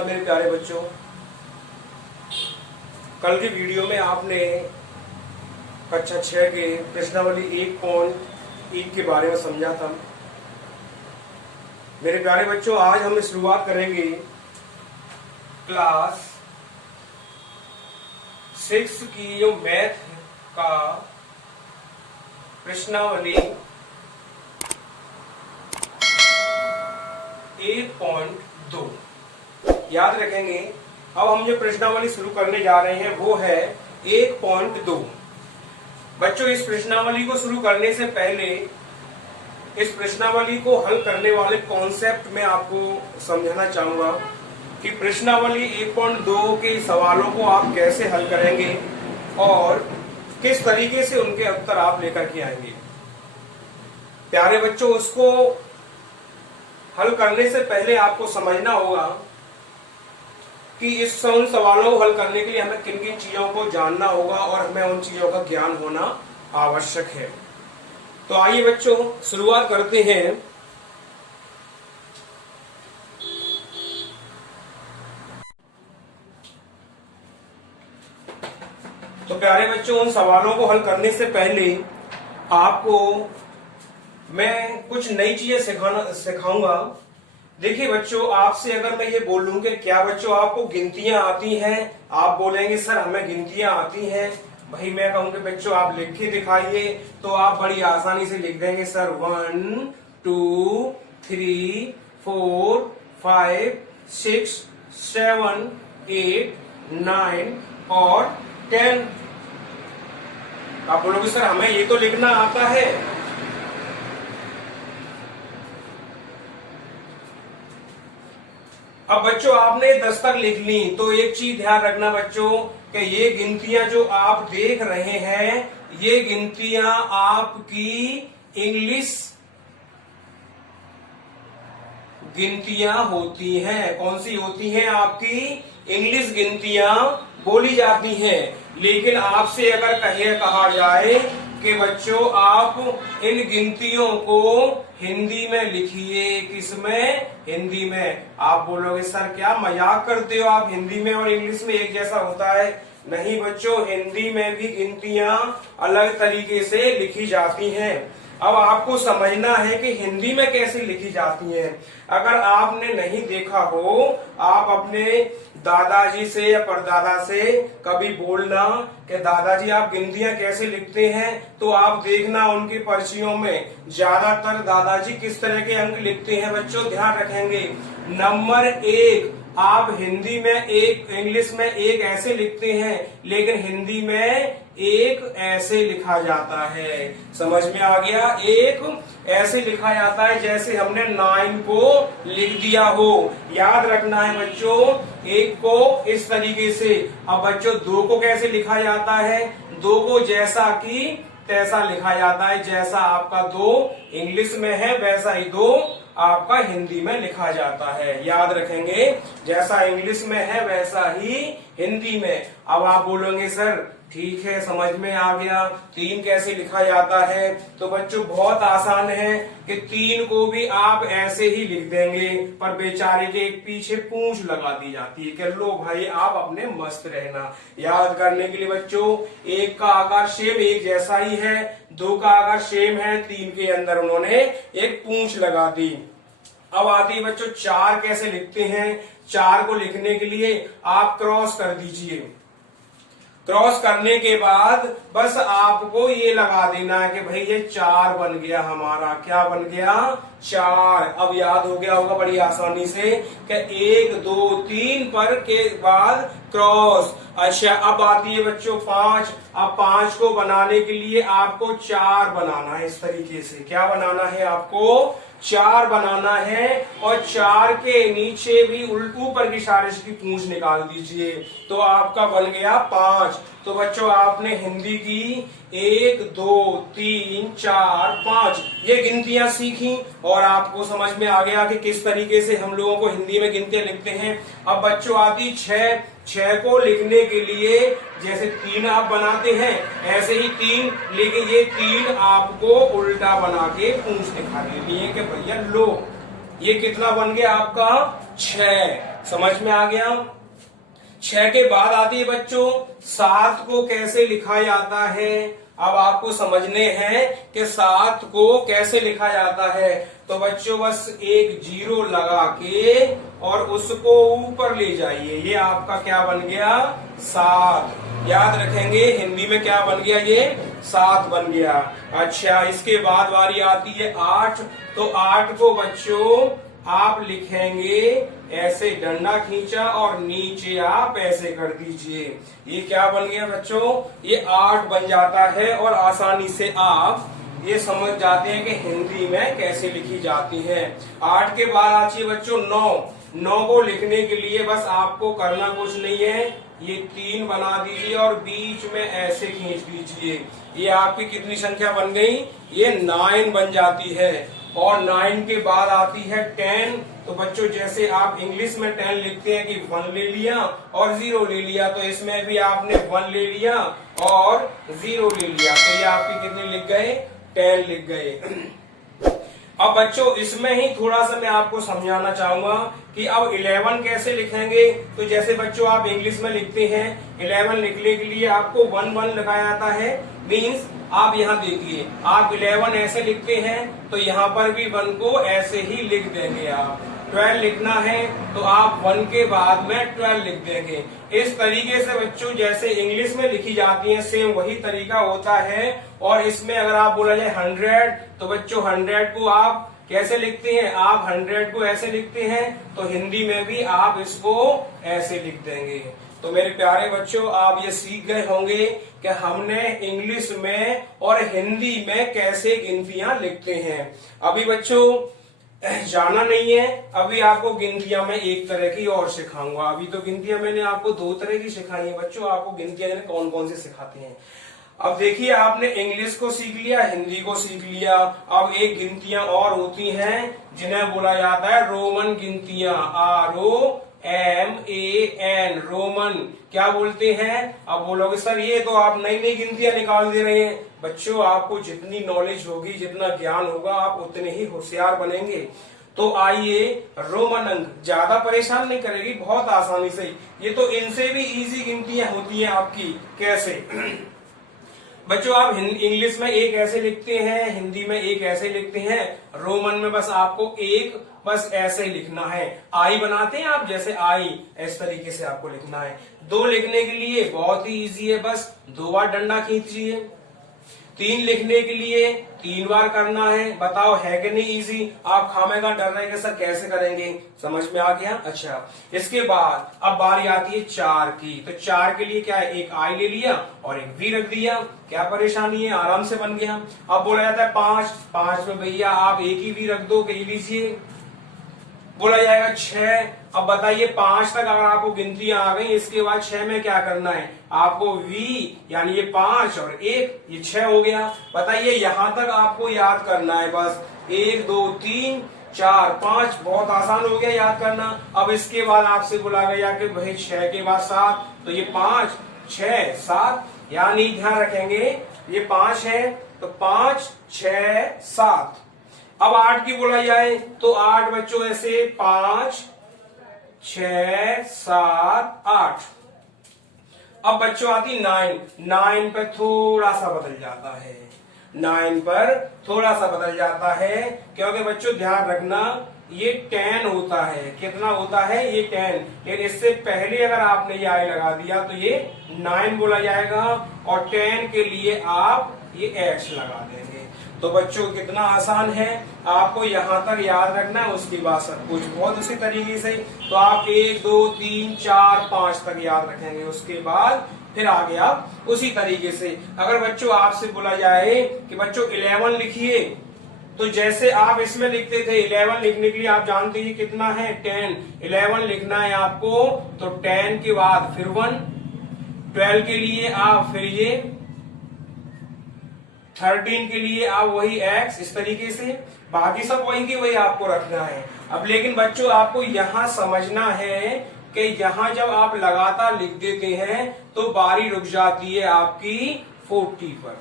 मेरे प्यारे बच्चों, कल की वीडियो में आपने कक्षा 6 के प्रश्नावली 1.1 के बारे में समझा था। मेरे प्यारे बच्चों, आज हम शुरुआत करेंगे क्लास 6 की जो मैथ का प्रश्नावली 1.2 याद रखेंगे। अब हम जो प्रश्नावली शुरू करने जा रहे हैं वो है 1.2। बच्चों, इस प्रश्नावली को शुरू करने से पहले इस प्रश्नावली को हल करने वाले कॉन्सेप्ट में आपको समझाना चाहूंगा कि प्रश्नावली 1.2 के सवालों को आप कैसे हल करेंगे और किस तरीके से उनके उत्तर आप लेकर के आएंगे। प्यारे बच्चों, उसको हल करने से पहले आपको समझना होगा कि इस उन सवालों को हल करने के लिए हमें किन किन चीजों को जानना होगा और हमें उन चीजों का ज्ञान होना आवश्यक है। तो आइए बच्चों, शुरुआत करते हैं। तो प्यारे बच्चों, उन सवालों को हल करने से पहले आपको मैं कुछ नई चीजें सिखाऊंगा। देखिए बच्चों, आपसे अगर मैं ये बोलूं कि क्या बच्चों आपको गिनतियां आती हैं, आप बोलेंगे सर हमें गिनतियां आती हैं। भाई मैं कहूंगा बच्चों आप लिख के दिखाइए, तो आप बड़ी आसानी से लिख देंगे सर 1 2 3 4 5 6 7 8 9 और 10। आप बोलोगे सर हमें ये तो लिखना आता है। अब बच्चों आपने 10 तक लिख ली, तो एक चीज ध्यान रखना बच्चों कि ये गिनतियां जो आप देख रहे हैं, ये गिनतियां आपकी इंग्लिश गिनतियां होती हैं। कौन सी होती हैं? आपकी इंग्लिश गिनतियां बोली जाती हैं। लेकिन आपसे अगर कहा जाए कि बच्चों आप इन गिनतियों को हिंदी में लिखिए, किसमें? हिंदी में। आप बोलोगे सर क्या मजाक करते हो आप, हिंदी में और इंग्लिश में एक जैसा होता है? नहीं बच्चों, हिंदी में भी गिनतियां अलग तरीके से लिखी जाती हैं। अब आपको समझना है कि हिंदी में कैसे लिखी जाती हैं। अगर आपने नहीं देखा हो, आप अपने दादाजी से या परदादा से कभी बोलना कि दादाजी आप गिनतियां कैसे लिखते हैं, तो आप देखना उनकी पर्चियों में ज्यादातर दादाजी किस तरह के अंक लिखते हैं। बच्चों ध्यान रखेंगे, नंबर 1 आप हिंदी में 1, इंग्लिश में 1 ऐसे लिखते हैं, लेकिन हिंदी में 1 ऐसे लिखा जाता है। समझ में आ गया? 1 ऐसे लिखा जाता है जैसे हमने 9 को लिख दिया हो। याद रखना है बच्चों, 1 को इस तरीके से। अब बच्चों 2 को कैसे लिखा जाता है? 2 को जैसा कि तैसा लिखा जाता है। जैसा आपका 2 इंग्लिश में है, वैसा ही 2 आपका हिंदी में लिखा जाता है। याद रखेंगे, जैसा इंग्लिश में है वैसा ही हिंदी में। अब आप बोलोगे सर ठीक है समझ में आ गया, 3 कैसे लिखा जाता है? तो बच्चों बहुत आसान है कि 3 को भी आप ऐसे ही लिख देंगे, पर बेचारे के एक पीछे पूंछ लगा दी जाती है कि लो भाई आप अपने मस्त रहना। याद करने के लिए बच्चों 1 का आकार सेम एक जैसा ही है, 2 का आकार सेम है, 3 के अंदर उन्होंने एक पूंछ लगा दी। अब आती है बच्चों 4 कैसे लिखते हैं? 4 को लिखने के लिए आप क्रॉस कर दीजिए। क्रॉस करने के बाद बस आपको ये लगा देना है कि भाई ये 4 बन गया हमारा। क्या बन गया? 4। अब याद हो गया होगा बड़ी आसानी से कि 1 2 3 पर के बाद क्रॉस। अच्छा, अब आती है बच्चों 5। अब 5 को बनाने के लिए आपको 4 बनाना है। इस तरीके से क्या बनाना है? आपको 4 बनाना है और 4 के नीचे भी ऊपर की साइड की पूंछ निकाल दीजिए, तो आपका बन गया 5। तो बच्चों आपने हिंदी की 1 2 3 4 5 ये गिनतियां सीखी और आपको समझ में आ गया कि किस तरीके से हम लोगों को हिंदी में गिनतियां लिखते हैं। अब बच्चों आती 6 को लिखने के लिए जैसे 3 आप बनाते हैं ऐसे ही 3, लेकिन ये 3 आपको उल्टा बना के पूंछ दिखा देनी है कि भैया लो ये कितना बन गया आपका 6। समझ में आ गया। 6 के बाद आती है बच्चों 7 को कैसे लिखा जाता है। अब आपको समझने हैं कि 7 को कैसे लिखा जाता है। तो बच्चों बस एक 0 लगा के और उसको ऊपर ले जाइए, ये आपका क्या बन गया 7। याद रखेंगे हिंदी में क्या बन गया, ये 7 बन गया। अच्छा, इसके बाद बारी आती है 8। तो 8 को बच्चों आप लिखेंगे ऐसे, डंडा खींचा और नीचे आप ऐसे कर दीजिए, ये क्या बन गया बच्चों, ये 8 बन जाता है। और आसानी से आप ये समझ जाते हैं कि हिंदी में कैसे लिखी जाती है। 8 के बाद आती है बच्चों 9 को लिखने के लिए बस आपको करना कुछ नहीं है, ये 3 बना दीजिए और बीच में ऐसे खींच दीजिए, ये आपकी कितनी संख्या बन गई, ये 9 बन जाती है। और 9 के बाद आती है 10। तो बच्चों जैसे आप इंग्लिश में 10 लिखते हैं कि 1 ले लिया और 0 ले लिया, तो इसमें भी आपने 1 ले लिया और 0 ले लिया, तो ये आपके कितने लिख गए, 10 लिख गए। अब बच्चों इसमें ही थोड़ा सा मैं आपको समझाना चाहूंगा कि अब 11 कैसे लिखेंगे। तो जैसे बच्चों आप इंग्लिश में लिखते हैं 11 लिखने के लिए आपको 1 लिखा जाता है, मीन्स आप यहाँ देखिए आप 11 ऐसे लिखते हैं तो यहाँ पर भी 1 को ऐसे ही लिख देंगे। आप 12 लिखना है तो आप 1 के बाद में 12 लिख देंगे। इस तरीके से बच्चों जैसे इंग्लिश में लिखी जाती है सेम वही तरीका होता है। और इसमें अगर आप बोला जाए 100 तो बच्चों 100 को आप कैसे लिखते हैं, आप 100 को ऐसे लिखते हैं, तो हिंदी में भी आप इसको ऐसे लिख देंगे। तो मेरे प्यारे बच्चों आप ये सीख गए होंगे कि हमने इंग्लिश में और हिंदी में कैसे गिनतियां लिखते हैं। अभी बच्चों जाना नहीं है, अभी आपको गिनतियां मैं एक तरह की और सिखाऊंगा। अभी तो गिनतियां मैंने आपको 2 तरह की सिखाई है बच्चों, आपको गिनतियां कौन कौन से सिखाते हैं। अब देखिए आपने इंग्लिश को सीख लिया, हिंदी को सीख लिया, अब एक गिनतियां और होती हैं जिन्हें बोला जाता है रोमन गिनतियां, ROMAN, रोमन क्या बोलते हैं। अब बोलोगे सर ये तो आप नई नई गिनतियां निकाल दे रहे हैं। बच्चों आपको जितनी नॉलेज होगी, जितना ज्ञान होगा, आप उतने ही होशियार बनेंगे। तो आइए रोमन अंक ज्यादा परेशान नहीं करेगी, बहुत आसानी से, ये तो इनसे भी इजी गिनतियां होती हैं आपकी। कैसे बच्चों आप इंग्लिश में 1 ऐसे लिखते हैं, हिंदी में 1 ऐसे लिखते हैं, रोमन में बस आपको 1 बस ऐसे लिखना है। आई बनाते हैं आप, जैसे आई इस तरीके से आपको लिखना है। 2 लिखने के लिए बहुत ही इजी है, बस 2 बार डंडा खींचिए। 3 लिखने के लिए 3 बार करना है। बताओ है कि नहीं इजी। आप खामेगा डर रहे कि सर कैसे करेंगे, समझ में आ गया। अच्छा, इसके बाद अब बारी आती है 4 की। तो 4 के लिए क्या है, 1 आई ले लिया और 1 वी रख दिया, क्या परेशानी है, आराम से बन गया। अब बोला जाता है 5 में भैया आप 1 ही वी रख दो, कह लीजिए। बोला जाएगा 6। अब बताइए 5 तक अगर आपको गिनतियां आ गई, इसके बाद 6 में क्या करना है आपको, वी यानी ये 5 और 1 ये 6 हो गया। बताइए यहां तक आपको याद करना है बस, 1 2 3 4 5, बहुत आसान हो गया याद करना। अब इसके बाद आपसे बोला गया कि भाई 6 के बाद 7, तो ये 5 6 7, यानी ध्यान रखेंगे ये 5 है तो 5 6 7। अब 8 की बोला जाए तो 8 बच्चों ऐसे 5 6 7 8। अब बच्चों आती 9 पर थोड़ा सा बदल जाता है, 9 पर थोड़ा सा बदल जाता है, क्योंकि बच्चों ध्यान रखना ये 10 होता है। कितना होता है, ये 10, लेकिन इससे पहले अगर आपने ये आई लगा दिया तो ये 9 बोला जाएगा और 10 के लिए आप ये X लगा देंगे। तो बच्चों कितना आसान है, आपको यहां तक याद रखना है, उसके बाद सब कुछ बहुत उसी तरीके से। तो आप 1 2 3 4 5 तक याद रखेंगे, उसके बाद फिर आ गया उसी तरीके से। अगर बच्चों आपसे बोला जाए कि बच्चों 11 लिखिए, तो जैसे आप इसमें लिखते थे 11 लिखने के लिए आप जानते हैं कितना है 10, 11 लिखना है आपको, तो 10 के बाद फिर 1, 12 के लिए आप फिर ये, 13 के लिए आप वही X, इस तरीके से बाकी सब वही की वही आपको रखना है। अब लेकिन बच्चों आपको यहां समझना है कि यहां जब आप लगातार लिख देते हैं तो बारी रुक जाती है आपकी 40 पर।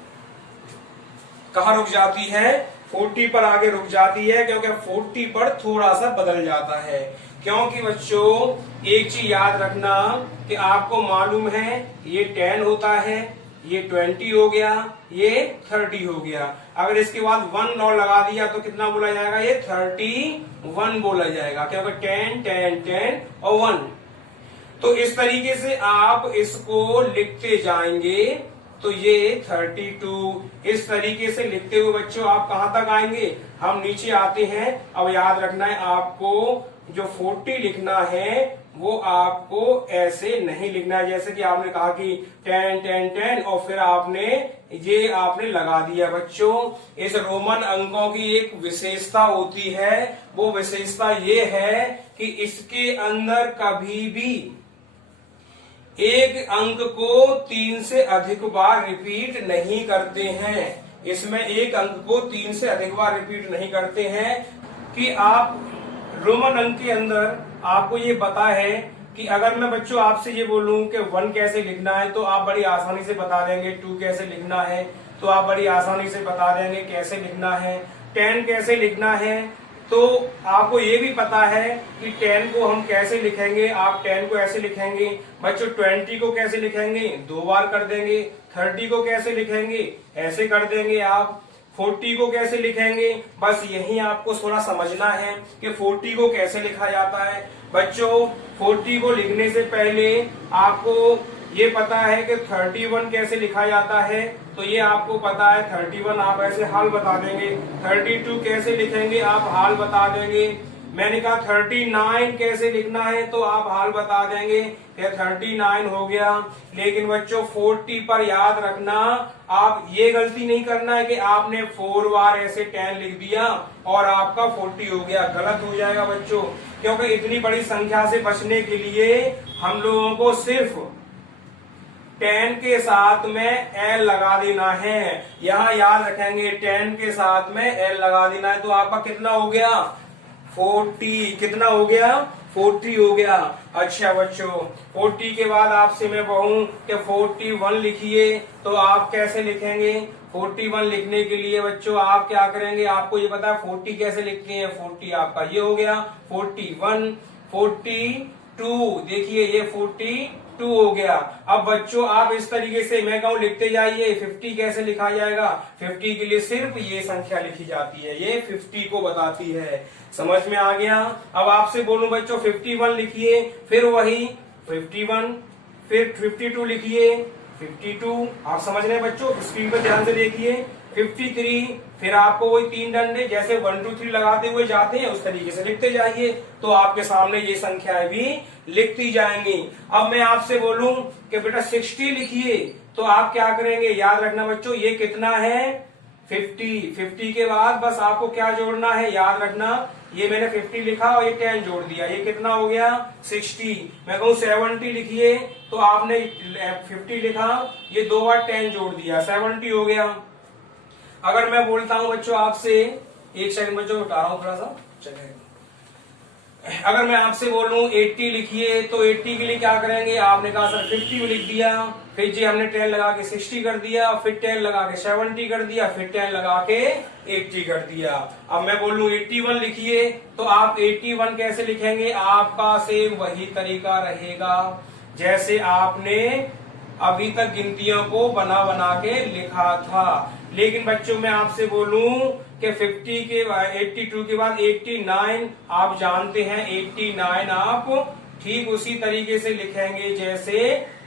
कहां रुक जाती है, 40 पर आगे रुक जाती है, क्योंकि 40 पर थोड़ा सा बदल जाता है। क्योंकि बच्चों एक चीज याद रखना कि आपको मालूम है ये 10 होता है, ये 20 हो गया, ये 30 हो गया। अगर इसके बाद 1 और लगा दिया तो कितना बोला जाएगा, ये 31 बोला जाएगा, क्योंकि 10 10 10 और 1। तो इस तरीके से आप इसको लिखते जाएंगे तो ये 32 इस तरीके से लिखते हुए बच्चों आप कहां तक आएंगे, हम नीचे आते हैं। अब याद रखना है आपको जो 40 लिखना है वो आपको ऐसे नहीं लिखना है जैसे कि आपने कहा कि 10 10 10 और फिर आपने लगा दिया। बच्चों इस रोमन अंकों की एक विशेषता होती है, वो विशेषता ये है कि इसके अंदर कभी भी एक अंक को 3 से अधिक बार रिपीट नहीं करते हैं। इसमें एक अंक को 3 से अधिक बार रिपीट नहीं करते हैं कि आप रोमन अंक के अंदर आपको ये पता है कि अगर मैं बच्चों आपसे ये बोलूं कि 1 कैसे लिखना है तो आप बड़ी आसानी से बता देंगे, 2 कैसे लिखना है तो आप बड़ी आसानी से बता देंगे कैसे लिखना है, 10 कैसे लिखना है तो आपको ये भी पता है कि 10 को हम कैसे लिखेंगे, आप 10 को ऐसे लिखेंगे। बच्चों 20 को कैसे लिखेंगे, 2 बार कर देंगे। 30 को कैसे लिखेंगे, ऐसे कर देंगे आप। 40 को कैसे लिखेंगे, बस यही आपको थोड़ा समझना है कि 40 को कैसे लिखा जाता है। बच्चों 40 को लिखने से पहले आपको ये पता है कि 31 कैसे लिखा जाता है, तो ये आपको पता है। 31 आप ऐसे हाल बता देंगे। 32 कैसे लिखेंगे, आप हाल बता देंगे। मैंने कहा 39 कैसे लिखना है तो आप हाल बता देंगे कि 39 हो गया। लेकिन बच्चों 40 पर याद रखना, आप ये गलती नहीं करना है कि आपने 4 बार ऐसे 10 लिख दिया और आपका 40 हो गया, गलत हो जाएगा बच्चों। क्योंकि इतनी बड़ी संख्या से बचने के लिए हम लोगों को सिर्फ 10 के साथ में एल लगा देना है। यहाँ याद रखेंगे 10 के साथ में एल लगा देना है तो आपका कितना हो गया, 40। कितना हो गया, 40 हो गया। अच्छा बच्चों 40 के बाद आपसे मैं कहूं कि 41 लिखिए तो आप कैसे लिखेंगे। 41 लिखने के लिए बच्चों आप क्या करेंगे, आपको ये पता है 40 कैसे लिखते हैं। 40 आपका ये हो गया, 41 42 देखिए ये 42 हो गया। अब बच्चों आप इस तरीके से मैं कहूं लिखते जाइए। 50 कैसे लिखा जाएगा, 50 के लिए सिर्फ ये संख्या लिखी जाती है, ये 50 को बताती है। समझ में आ गया। अब आपसे बोलूं बच्चों 51 लिखिए, फिर वही 51, फिर 52 लिखिए, 52। आप समझ रहे हैं बच्चों, स्क्रीन पर ध्यान से देखिए। 53, फिर आपको वही 3 डंडे जैसे 1 2 3 लगाते हुए जाते हैं उस तरीके से लिखते जाइए तो आपके सामने ये संख्याएं भी लिखती जाएंगी। अब मैं आपसे बोलूं कि बेटा 60 लिखिए तो आप क्या करेंगे, याद रखना बच्चों ये कितना है, 50। 50 के बाद बस आपको क्या जोड़ना है, याद रखना ये मैंने 50 लिखा और ये 10 जोड़ दिया, ये कितना हो गया 60। मैं कहूँ 70 लिखिए तो आपने 50 लिखा, ये 2 बार 10 जोड़ दिया, 70 हो गया। अगर मैं बोलता हूं बच्चों आपसे, एक सेकंड बच्चों उठा रहा हूं थोड़ा सा चलेगा। अगर मैं आपसे बोलूं 80 लिखिए तो 80 के लिए क्या करेंगे, आपने कहा सर 50 में लिख दिया, फिर जी हमने 10 लगा के 60 कर दिया, फिर 10 लगा के 70 कर दिया, फिर 10 लगा के 80 कर दिया। अब मैं बोलूं 81 लिखिए तो आप 81 कैसे लिखेंगे, आपका सेम वही तरीका रहेगा जैसे आपने अभी तक गिनतियों को बना बना के लिखा था। लेकिन बच्चों मैं आपसे बोलूं कि 50 के 82 के बाद 89 आप जानते हैं, 89 आप ठीक उसी तरीके से लिखेंगे जैसे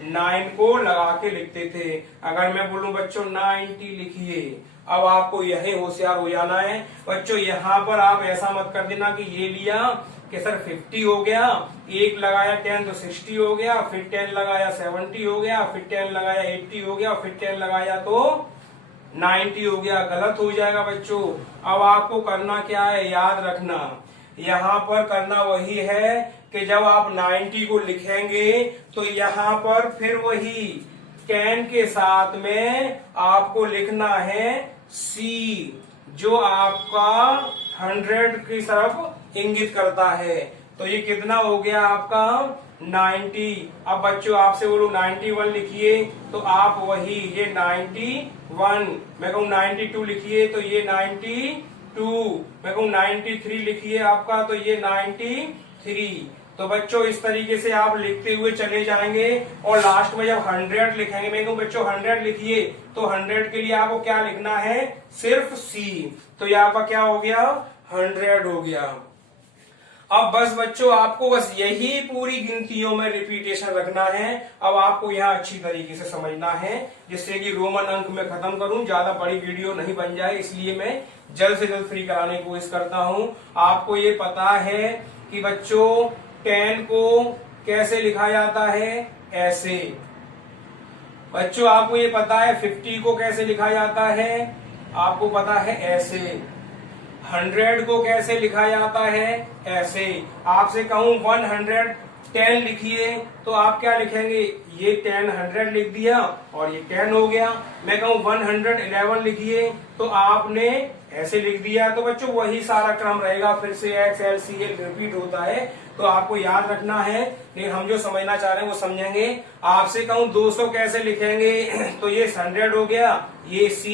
9 को लगा के लिखते थे। अगर मैं बोलूं बच्चों 90 लिखिए, अब आपको यही होशियार हो जाना है बच्चों। यहाँ पर आप ऐसा मत कर देना कि ये लिया कि सर 50 हो गया, एक लगाया 10 तो 60 हो गया, फिर 10 लगाया 70 हो गया, फिर 10 लगाया 80 हो गया, फिर 10 लगाया तो 90 हो गया, गलत हो जाएगा बच्चों। अब आपको करना क्या है, याद रखना यहाँ पर करना वही है कि जब आप 90 को लिखेंगे तो यहाँ पर फिर वही 10 के साथ में आपको लिखना है C, जो आपका 100 की तरफ इंगित करता है। तो ये कितना हो गया आपका 90। अब बच्चों आपसे बोलो 91 लिखिए तो आप वही ये 91, मैं कहूँ 92 लिखिए तो ये 92, मैं कहूँ 93 लिखिए आपका तो ये 93, 3। तो बच्चों इस तरीके से आप लिखते हुए चले जाएंगे और लास्ट में जब 100 लिखेंगे, मैं कहूँ बच्चों 100 लिखिए, तो 100 के लिए आपको क्या लिखना है, सिर्फ C। तो यहाँ पर क्या हो गया, 100 हो गया। अब बस बच्चों आपको बस यही पूरी गिनतियों में रिपीटेशन रखना है। अब आपको यहाँ अच्छी तरीके से समझना है, जिससे कि रोमन अंक में खत्म करूं, ज्यादा बड़ी वीडियो नहीं बन जाए, इसलिए मैं जल्द से जल्द फ्री कराने की कोशिश करता हूं। आपको ये पता है कि बच्चों 10 को कैसे लिखा जाता है, ऐसे। बच्चों आपको ये पता है 50 को कैसे लिखा जाता है, आपको पता है ऐसे। 100 को कैसे लिखा जाता है, ऐसे। आपसे कहूं 110 लिखिए, तो आप क्या लिखेंगे, ये 10 100 लिख दिया और ये 10 हो गया। मैं कहूं 111 लिखिए, तो आपने ऐसे लिख दिया। तो बच्चों वही सारा क्रम रहेगा, फिर से X L C L repeat होता है, तो आपको याद रखना है। लेकिन हम जो समझना चाह रहे हैं वो समझेंगे। आपसे कहूं 200 कैसे लिखेंगे, तो ये 100 हो गया, ये C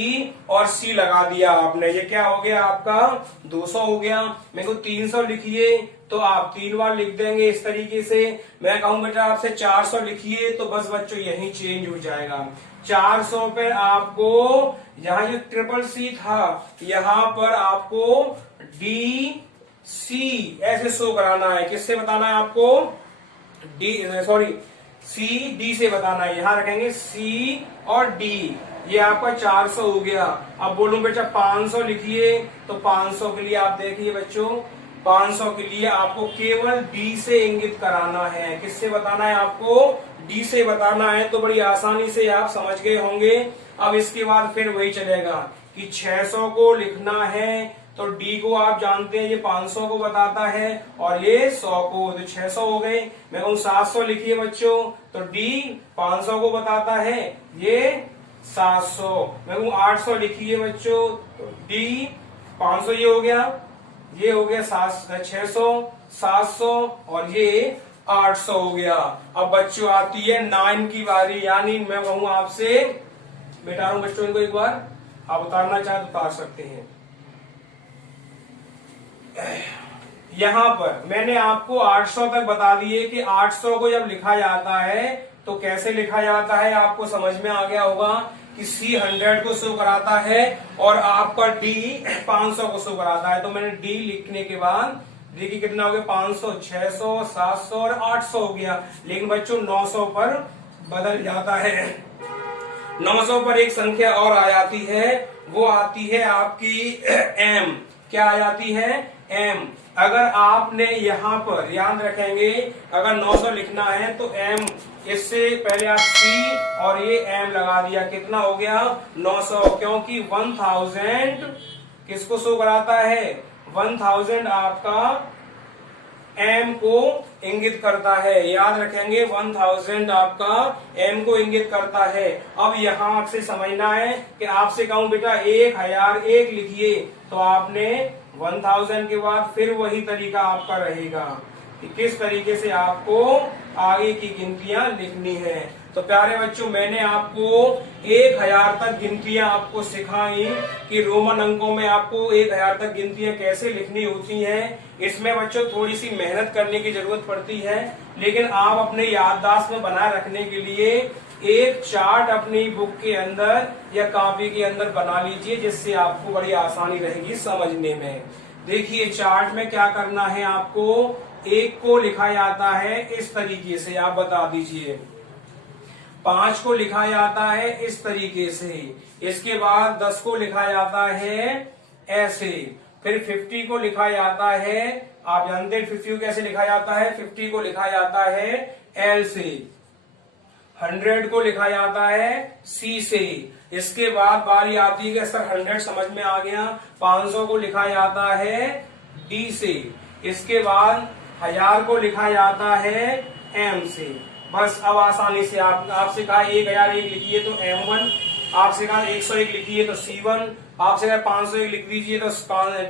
और C लगा दिया आपने, ये क्या हो गया आपका 200 हो गया। मैं को 300 लिखिए, तो आप 3 बार लिख देंगे इस तरीके से। मैं कहूं बेटा आपसे 400 लिखिए, तो बस बच्चों यही चेंज हो जाएगा। 400 पे आपको यहाँ जो ट्रिपल C था, यहाँ पर आपको DC ऐसे शो कराना है। किससे बताना है आपको, CD से बताना है। यहाँ रखेंगे C और D, ये आपका 400 हो गया। अब बोलूं बेटा 500 लिखिए, तो 500 के लिए आप देखिए बच्चों, 500 के लिए आपको केवल D से इंगित कराना है। किससे बताना है आपको, D से बताना है। तो बड़ी आसानी से आप समझ गए होंगे। अब इसके बाद फिर वही चलेगा कि 600 को लिखना है, तो D को आप जानते हैं, ये 500 को बताता है और ये 100 को, तो 600 हो गए। मैं कहूँ 700 लिखिए बच्चों, तो D 500 को बताता है, ये 700। मैं कहूँ 800 लिखिए बच्चों, तो D 500 ये हो गया, ये हो गया 600, 700 और ये 800 हो गया। अब बच्चों आती है 9 की बारी, यानी मैं कहूँ आपसे, बैठा रहा हूं बच्चों इनको, एक बार आप उतारना चाहे तो उतार सकते हैं। यहां पर मैंने आपको 800 तक बता दिए कि 800 को जब लिखा जाता है तो कैसे लिखा जाता है, आपको समझ में आ गया होगा कि C 100 को शो कराता है और आपका D 500 को शो कराता है। तो मैंने D लिखने के बाद देखिए कितना हो गया, 500, 600, 700 और 800 हो गया। लेकिन बच्चों 900 पर बदल जाता है। 900 पर एक संख्या और आ जाती है, वो आती है आपकी M। क्या आ जाती है, M। अगर आपने यहाँ पर याद रखेंगे, अगर 900 लिखना है तो M, इससे पहले आप C और ये M लगा दिया, कितना हो गया 900, क्योंकि 1000 किसको शो कराता है, 1000 आपका M को इंगित करता है। याद रखेंगे 1000 आपका M को इंगित करता है। अब यहाँ से समझना है कि आपसे कहूं बेटा 1001 लिखिए, तो आपने 1000 के बाद फिर वही तरीका आपका रहेगा कि किस तरीके से आपको आगे की गिनतियां लिखनी है। तो प्यारे बच्चों, मैंने आपको 1000 तक गिनतियां आपको सिखाई कि रोमन अंकों में आपको 1000 तक गिनतियां कैसे लिखनी होती हैं। इसमें बच्चों थोड़ी सी मेहनत करने की जरूरत पड़ती है, लेकिन आप अपने याददाश्त में बनाए रखने के लिए एक चार्ट अपनी बुक के अंदर या कॉपी के अंदर बना लीजिए, जिससे आपको बड़ी आसानी रहेगी समझने में। देखिए चार्ट में क्या करना है आपको, 1 को लिखा जाता है इस तरीके से, आप बता दीजिए। 5 को लिखा जाता है इस तरीके से, इसके बाद 10 को लिखा जाता है ऐसे, फिर 50 को लिखा जाता है, आप जानते हैं 50 को कैसे लिखा जाता है, 50 को लिखा जाता है L से, 100 को लिखा जाता है C से। इसके बाद बारी आती है कि सर 100 समझ में आ गया, 500 को लिखा जाता है D से, इसके बाद 1000 को लिखा जाता है M से। बस अब आसानी से आपसे कहा 1001 लिखिए तो M1, आपसे कहा 101 लिखिए तो C1, आपसे कहा 501 लिख दीजिए तो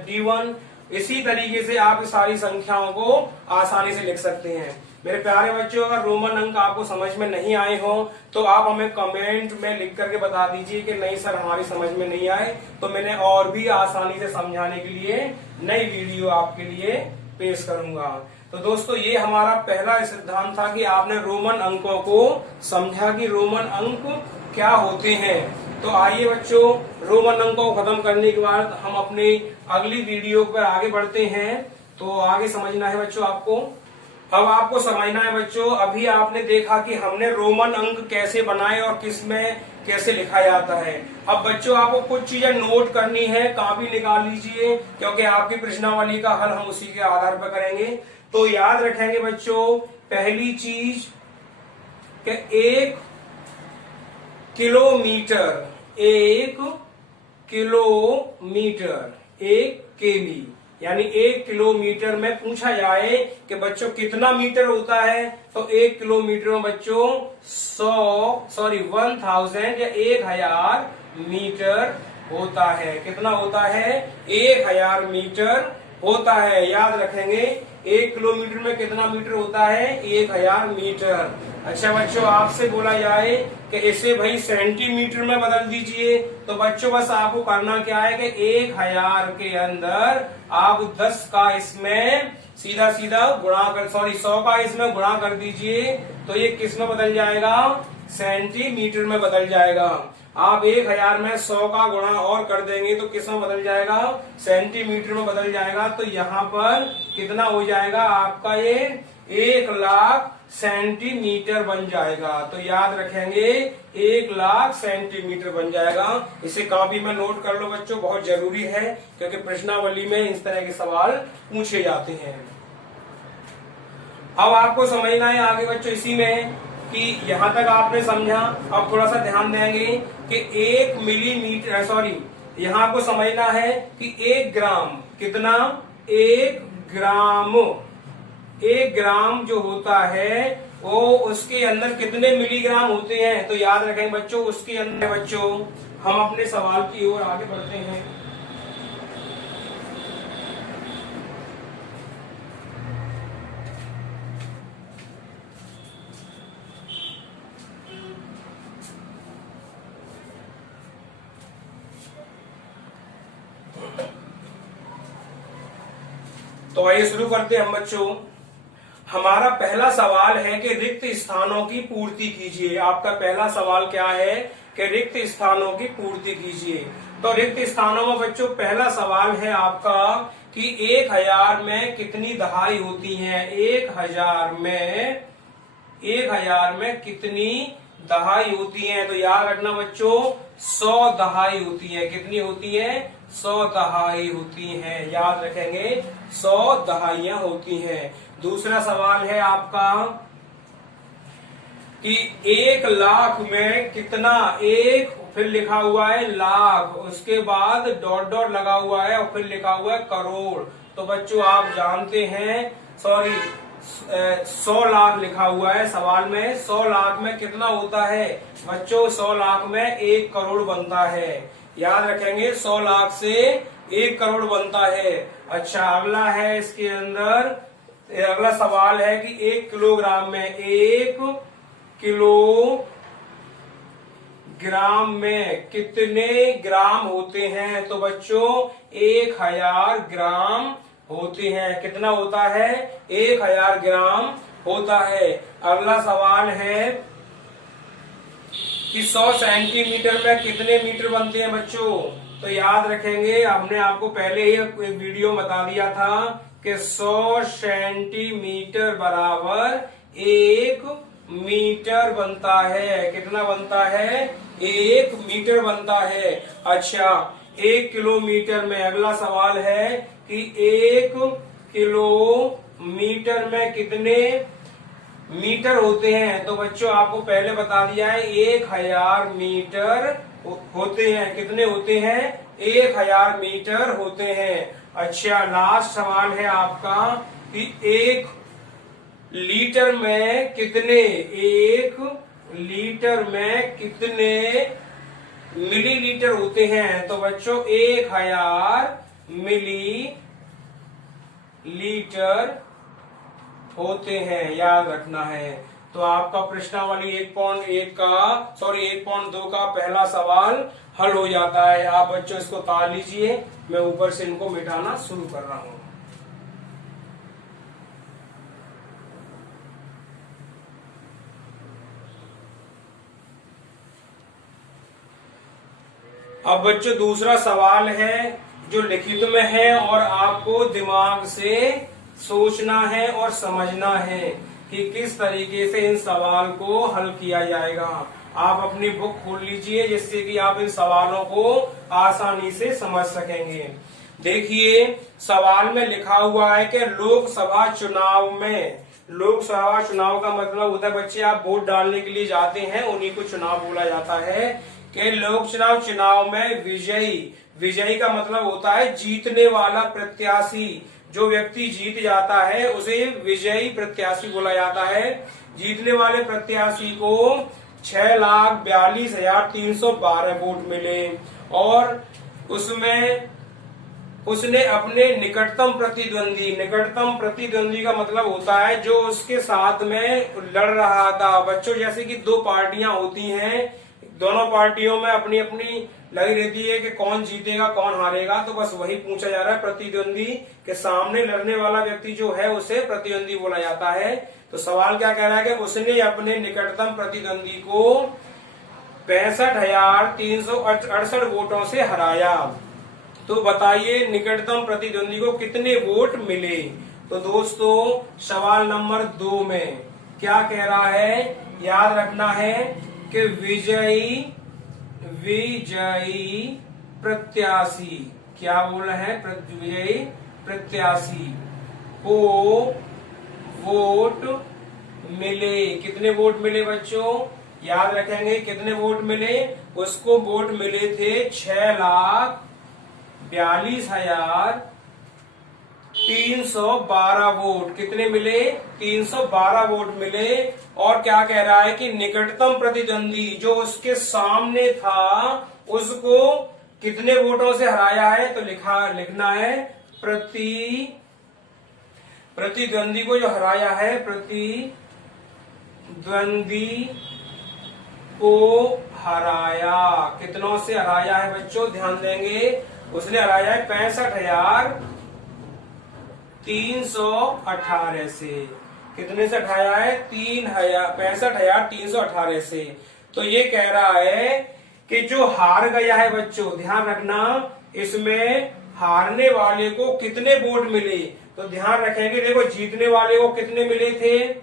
D1। इसी तरीके से आप सारी संख्याओं को आसानी से लिख सकते हैं। मेरे प्यारे बच्चों, अगर रोमन अंक आपको समझ में नहीं आए हो तो आप हमें कमेंट में लिख करके बता दीजिए कि नहीं सर हमारी समझ में नहीं आए, तो मैंने और भी आसानी से समझाने के लिए नई वीडियो आपके लिए पेश करूंगा। तो दोस्तों ये हमारा पहला सिद्धांत था कि आपने रोमन अंकों को समझा कि रोमन अंक क्या होते हैं। तो आइए बच्चों, रोमन अंकों को खत्म करने के बाद हम अपनी अगली वीडियो पर आगे बढ़ते हैं। तो आगे समझना है बच्चों आपको, अब आपको समझना है बच्चों, अभी आपने देखा कि हमने रोमन अंक कैसे बनाए और किसमें कैसे लिखा जाता है। अब बच्चों आपको कुछ चीजें नोट करनी है, कॉपी निकाल लीजिए, क्योंकि आपकी प्रश्नावली का हल हम उसी के आधार पर करेंगे। तो याद रखेंगे बच्चों, पहली चीज कि 1 किलोमीटर, 1 किलोमीटर, 1 केमी, यानी 1 किलोमीटर में पूछा जाए कि बच्चों कितना मीटर होता है, तो 1 किलोमीटर में बच्चों 1000 या 1000 मीटर होता है। कितना होता है? 1000 मीटर होता है। याद रखेंगे 1 किलोमीटर में कितना मीटर होता है? 1000 मीटर। अच्छा बच्चों, आपसे बोला जाए कि इसे भाई सेंटीमीटर में बदल दीजिए, तो बच्चों बस आपको करना क्या है कि 1000 के अंदर आप 10 का इसमें सीधा सीधा गुणा कर, 100 का इसमें गुणा कर दीजिए, तो ये किस में बदल जाएगा? सेंटीमीटर में बदल जाएगा। आप 1000 में 100 का गुणा और कर देंगे तो किस में बदल जाएगा? सेंटीमीटर में बदल जाएगा। तो यहाँ पर कितना हो जाएगा आपका? ये 1,00,000 सेंटीमीटर बन जाएगा। तो याद रखेंगे 1,00,000 सेंटीमीटर बन जाएगा। इसे कॉपी में नोट कर लो बच्चों, बहुत जरूरी है, क्योंकि प्रश्नावली में इस तरह के सवाल पूछे जाते हैं। अब आपको समझना है आगे बच्चों इसी में कि यहाँ तक आपने समझा। अब थोड़ा सा ध्यान देंगे कि 1 मिलीमीटर, सॉरी, यहाँ आपको समझना है कि 1 ग्राम कितना? 1 ग्राम, 1 ग्राम जो होता है वो उसके अंदर कितने मिलीग्राम होते हैं? तो याद रखें बच्चों, उसके अंदर बच्चों हम अपने सवाल की ओर आगे बढ़ते हैं। तो आइए शुरू करते हैं हम बच्चों। हमारा पहला सवाल है कि रिक्त स्थानों की पूर्ति कीजिए। आपका पहला सवाल क्या है कि रिक्त स्थानों की पूर्ति कीजिए। तो रिक्त स्थानों में बच्चों पहला सवाल है आपका कि 1000 में कितनी दहाई होती है? 1000 में कितनी दहाई होती है? तो याद रखना बच्चों 100 दहाई होती है। कितनी होती है? 100 दहाई होती है। याद रखेंगे 100 दहाइयां होती हैं। दूसरा सवाल है आपका कि 1,00,000 में कितना? एक फिर लिखा हुआ है लाख, उसके बाद डॉट डॉट लगा हुआ है और फिर लिखा हुआ है करोड़। तो बच्चों आप जानते हैं, सॉरी, 100 लाख लिखा हुआ है सवाल में। 100 लाख में कितना होता है बच्चों? 100 लाख में 1 करोड़ बनता है। याद रखेंगे 100 लाख से 1 करोड़ बनता है। अच्छा, अगला है इसके अंदर, अगला सवाल है कि 1 किलोग्राम में, 1 किलोग्राम में कितने ग्राम होते हैं? तो बच्चों 1000 ग्राम होते हैं। कितना होता है? 1000 ग्राम होता है। अगला सवाल है कि 100 सेंटीमीटर में कितने मीटर बनते हैं बच्चों? तो याद रखेंगे, हमने आपको पहले ही वीडियो बता दिया था कि 100 सेंटीमीटर बराबर 1 मीटर बनता है। कितना बनता है? 1 मीटर बनता है। अच्छा, 1 किलोमीटर में अगला सवाल है कि 1 किलोमीटर में कितने मीटर होते हैं? तो बच्चों आपको पहले बता दिया है 1000 मीटर होते हैं। कितने होते हैं? 1000 मीटर होते हैं। अच्छा, लास्ट सवाल है आपका कि 1 लीटर में कितने, 1 लीटर में कितने मिलीलीटर होते हैं? तो बच्चों 1000 मिलीलीटर होते हैं। याद रखना है। तो आपका प्रश्नावली 1.1 का, सॉरी 1.2 का पहला सवाल हल हो जाता है। आप बच्चों इसको तार लीजिए, मैं ऊपर से इनको मिटाना शुरू कर रहा हूं। अब बच्चों दूसरा सवाल है जो लिखित में है और आपको दिमाग से सोचना है और समझना है कि किस तरीके से इन सवाल को हल किया जाएगा। आप अपनी बुक खोल लीजिए जिससे कि आप इन सवालों को आसानी से समझ सकेंगे। देखिए सवाल में लिखा हुआ है कि लोकसभा चुनाव में, लोकसभा चुनाव का मतलब होता है बच्चे आप वोट डालने के लिए जाते हैं, उन्हीं को चुनाव बोला जाता है कि लोकसभा चुनाव में विजयी, विजयी का मतलब होता है जीतने वाला प्रत्याशी। जो व्यक्ति जीत जाता है उसे विजयी प्रत्याशी बोला जाता है। जीतने वाले प्रत्याशी को 6,42,312 वोट मिले और उसमें उसने अपने निकटतम प्रतिद्वंदी, निकटतम प्रतिद्वंदी का मतलब होता है जो उसके साथ में लड़ रहा था। बच्चों जैसे कि दो पार्टियां होती हैं, दोनों पार्टियों में अपनी अपनी लगी रहती है कि कौन जीतेगा कौन हारेगा, तो बस वही पूछा जा रहा है। प्रतिद्वंदी के सामने लड़ने वाला व्यक्ति जो है उसे प्रतिद्वंदी बोला जाता है। तो सवाल क्या कह रहा है कि उसने अपने निकटतम प्रतिद्वंदी को 65,368 वोटों से हराया। तो बताइए निकटतम प्रतिद्वंदी को कितने वोट मिले। तो दोस्तों सवाल नंबर 2 में क्या कह रहा है, याद रखना है कि विजयी प्रत्याशी, क्या बोला है, विजयी प्रत्याशी को वोट मिले। कितने वोट मिले बच्चों, याद रखेंगे कितने वोट मिले। उसको वोट मिले थे 6,42,312 वोट। कितने मिले, 312 वोट मिले। और क्या कह रहा है कि निकटतम प्रतिद्वंदी जो उसके सामने था उसको कितने वोटों से हराया है। तो लिखना है प्रतिद्वंदी को जो हराया है, प्रतिद्वंदी को हराया। कितनों से हराया है बच्चों, ध्यान देंगे। उसने हराया है 65,318 से। कितने से हराया है, 65,318 से। तो ये कह रहा है कि जो हार गया है बच्चों, ध्यान रखना, इसमें हारने वाले को कितने वोट मिले। तो ध्यान रखेंगे, देखो जीतने वाले को कितने मिले थे,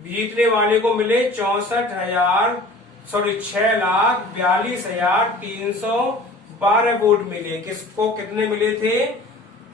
जीतने वाले को मिले 6,42,312 वोट मिले। किसको कितने मिले थे,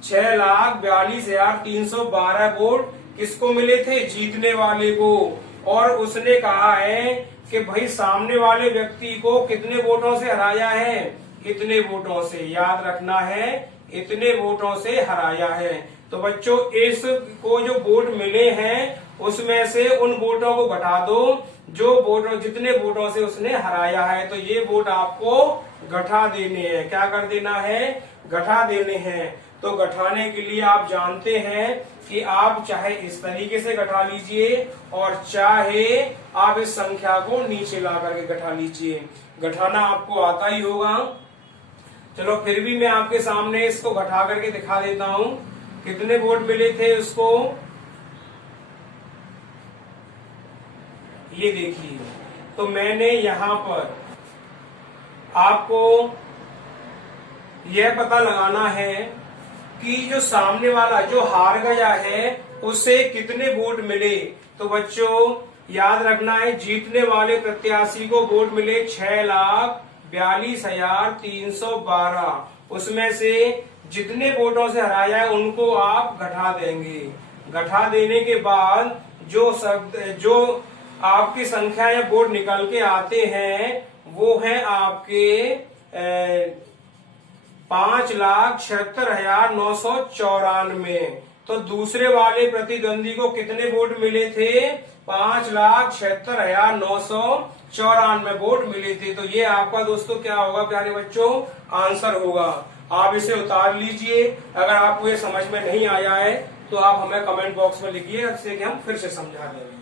6,42,312 वोट किसको मिले थे, जीतने वाले को। और उसने कहा है कि भाई सामने वाले व्यक्ति को कितने वोटों से हराया है, इतने वोटों से। याद रखना है इतने वोटों से हराया है। तो बच्चों इसको जो वोट मिले हैं उसमें से उन वोटों को घटा दो जो वोटों, जितने वोटों से उसने हराया है। तो ये वोट आपको घटा देने हैं। क्या कर देना है, घटा देने हैं। तो घटाने के लिए आप जानते हैं कि आप चाहे इस तरीके से घटा लीजिए और चाहे आप इस संख्या को नीचे ला करके घटा लीजिए। घटाना आपको आता ही होगा। चलो फिर भी मैं आपके सामने इसको घटा करके दिखा देता हूं कितने वोट मिले थे उसको। ये देखिए, तो मैंने यहां पर आपको यह पता लगाना है कि जो सामने वाला जो हार गया है उसे कितने वोट मिले। तो बच्चों याद रखना है, जीतने वाले प्रत्याशी को वोट मिले 6,42,312। उसमें से जितने वोटों से हराया है उनको आप घटा देंगे। घटा देने के बाद जो आपकी संख्या या वोट निकल के आते हैं वो है आपके 5,76,994। तो दूसरे वाले प्रतिद्वंदी को कितने वोट मिले थे, 5,76,994 वोट मिले थे। तो ये आपका दोस्तों क्या होगा प्यारे बच्चों, आंसर होगा। आप इसे उतार लीजिए। अगर आपको ये समझ में नहीं आया है तो आप हमें कमेंट बॉक्स में लिखिए, जिससे कि हम फिर से समझा देंगे।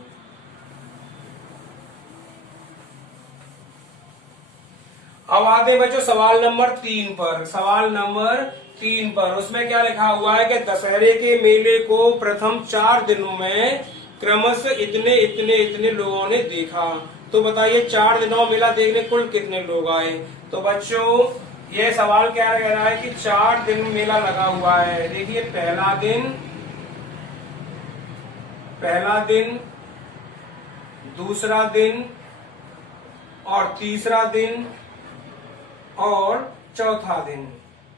अब आते हैं बच्चों सवाल नंबर 3 पर। सवाल नंबर 3 पर उसमें क्या लिखा हुआ है कि दशहरे के मेले को प्रथम 4 दिनों में क्रमशः इतने इतने इतने लोगों ने देखा। तो बताइए 4 दिनों मेला देखने कुल कितने लोग आए। तो बच्चों ये सवाल क्या कह रहा है कि 4 दिन मेला लगा हुआ है। देखिए पहला दिन, दूसरा दिन और तीसरा दिन और चौथा दिन।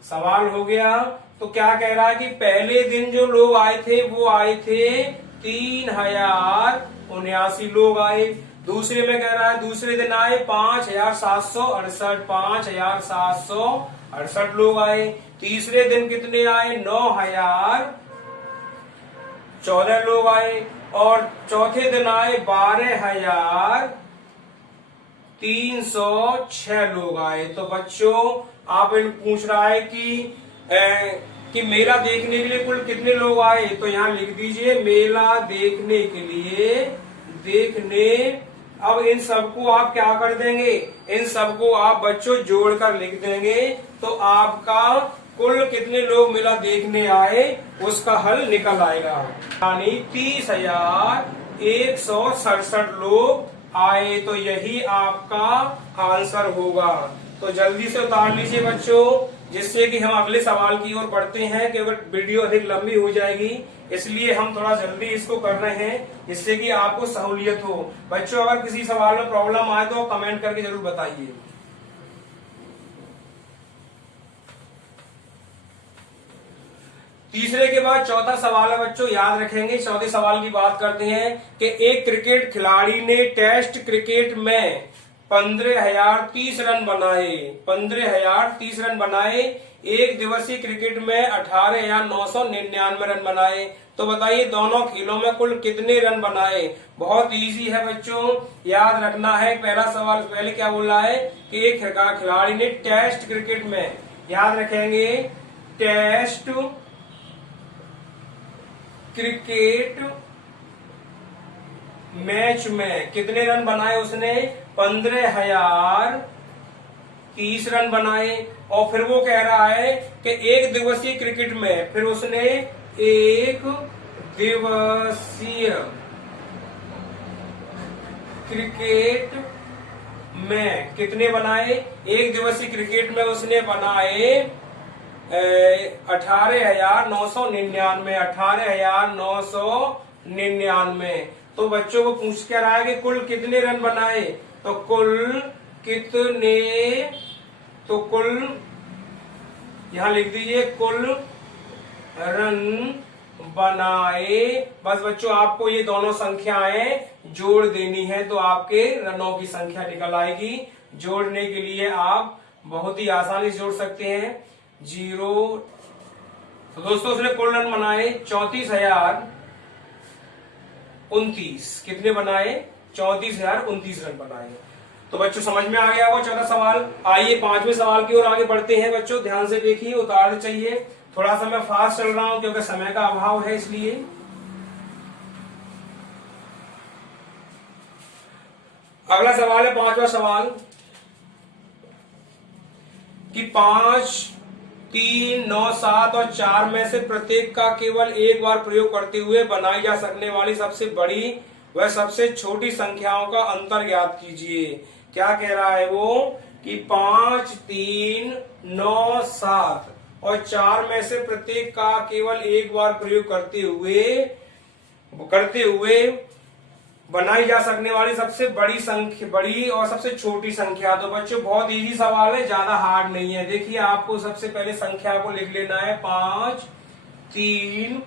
सवाल हो गया। तो क्या कह रहा है कि पहले दिन जो लोग आए थे वो आए थे 3079 लोग आए। दूसरे में कह रहा है दूसरे दिन आए 5768 लोग आए। तीसरे दिन कितने आए 9014 लोग आए। और चौथे दिन आए 12306 लोग आए। तो बच्चों आप पूछ रहा है कि मेला देखने के लिए कुल कितने लोग आए। तो यहाँ लिख दीजिए मेला देखने के लिए अब इन सबको आप क्या कर देंगे, इन सबको आप बच्चों जोड़कर लिख देंगे। तो आपका कुल कितने लोग मेला देखने आए उसका हल निकल आएगा। यानी 30,167 लोग आए। तो यही आपका आंसर होगा। तो जल्दी से उतार लीजिए बच्चों, जिससे कि हम अगले सवाल की ओर बढ़ते हैं। कि अगर वीडियो अधिक लंबी हो जाएगी इसलिए हम थोड़ा जल्दी इसको कर रहे हैं, जिससे कि आपको सहूलियत हो। बच्चों अगर किसी सवाल में प्रॉब्लम आए तो कमेंट करके जरूर बताइए। तीसरे के बाद चौथा सवाल है बच्चों, याद रखेंगे। चौथे सवाल की बात करते हैं कि एक क्रिकेट खिलाड़ी ने टेस्ट क्रिकेट में 15,030 रन बनाए। 15,030 रन बनाए। एक दिवसीय क्रिकेट में 18,999 रन बनाए। तो बताइए दोनों खेलों में कुल कितने रन बनाए। बहुत इजी है बच्चों, याद रखना है। पहला सवाल पहले क्या बोल रहा है कि एक खिलाड़ी ने टेस्ट क्रिकेट में, याद रखेंगे, टेस्ट क्रिकेट मैच में कितने रन बनाए उसने 15,030 रन बनाए। और फिर वो कह रहा है कि एक दिवसीय क्रिकेट में, फिर उसने एक दिवसीय क्रिकेट में कितने बनाए। एक दिवसीय क्रिकेट में उसने बनाए 18,999। 18,999। तो बच्चों को पूछ क्या रहा है कि कुल कितने रन बनाए। तो कुल यहां लिख दीजिए कुल रन बनाए। बस बच्चों आपको ये दोनों संख्याएं जोड़ देनी है तो आपके रनों की संख्या निकल आएगी। जोड़ने के लिए आप बहुत ही आसानी से जोड़ सकते हैं। 0। तो दोस्तों उसने कुल रन बनाए 34,029। कितने बनाए 34,029 रन बनाए। तो बच्चों समझ में आ गया वो चौथा सवाल। आइए पांचवें सवाल की ओर आगे बढ़ते हैं। बच्चों ध्यान से देखिए, उतार चाहिए। थोड़ा सा मैं फास्ट चल रहा हूं क्योंकि समय का अभाव है, इसलिए। अगला सवाल है पांचवा सवाल कि 5, 3, 9, 7 और 4 में से प्रत्येक का केवल एक बार प्रयोग करते हुए बनाई जा सकने वाली सबसे बड़ी व सबसे छोटी संख्याओं का अंतर ज्ञात कीजिए। क्या कह रहा है वो कि 5, 3, 9, 7 और 4 में से प्रत्येक का केवल एक बार प्रयोग करते हुए बनाई जा सकने वाली सबसे बड़ी संख्या, बड़ी और सबसे छोटी संख्या। तो बच्चों बहुत इजी सवाल है, ज्यादा हार्ड नहीं है। देखिए आपको सबसे पहले संख्या को लिख लेना है 5, 3,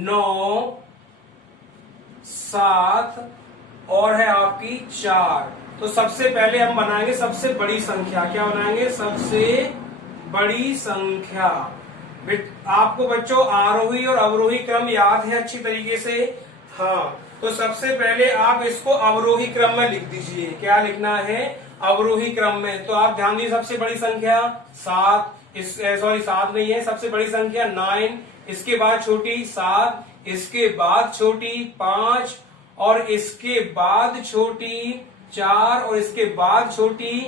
9, 7 और है आपकी 4। तो सबसे पहले हम बनाएंगे सबसे बड़ी संख्या। क्या बनाएंगे सबसे बड़ी संख्या। आपको बच्चों आरोही और अवरोही क्रम याद है अच्छी तरीके से। हाँ, तो सबसे पहले आप इसको अवरोही क्रम में लिख दीजिए। क्या लिखना है अवरोही क्रम में। तो आप ध्यान दीजिए सबसे बड़ी संख्या 7, 7 नहीं है, सबसे बड़ी संख्या 9, इसके बाद छोटी 7, इसके बाद छोटी 5 और इसके बाद छोटी 4 और इसके बाद छोटी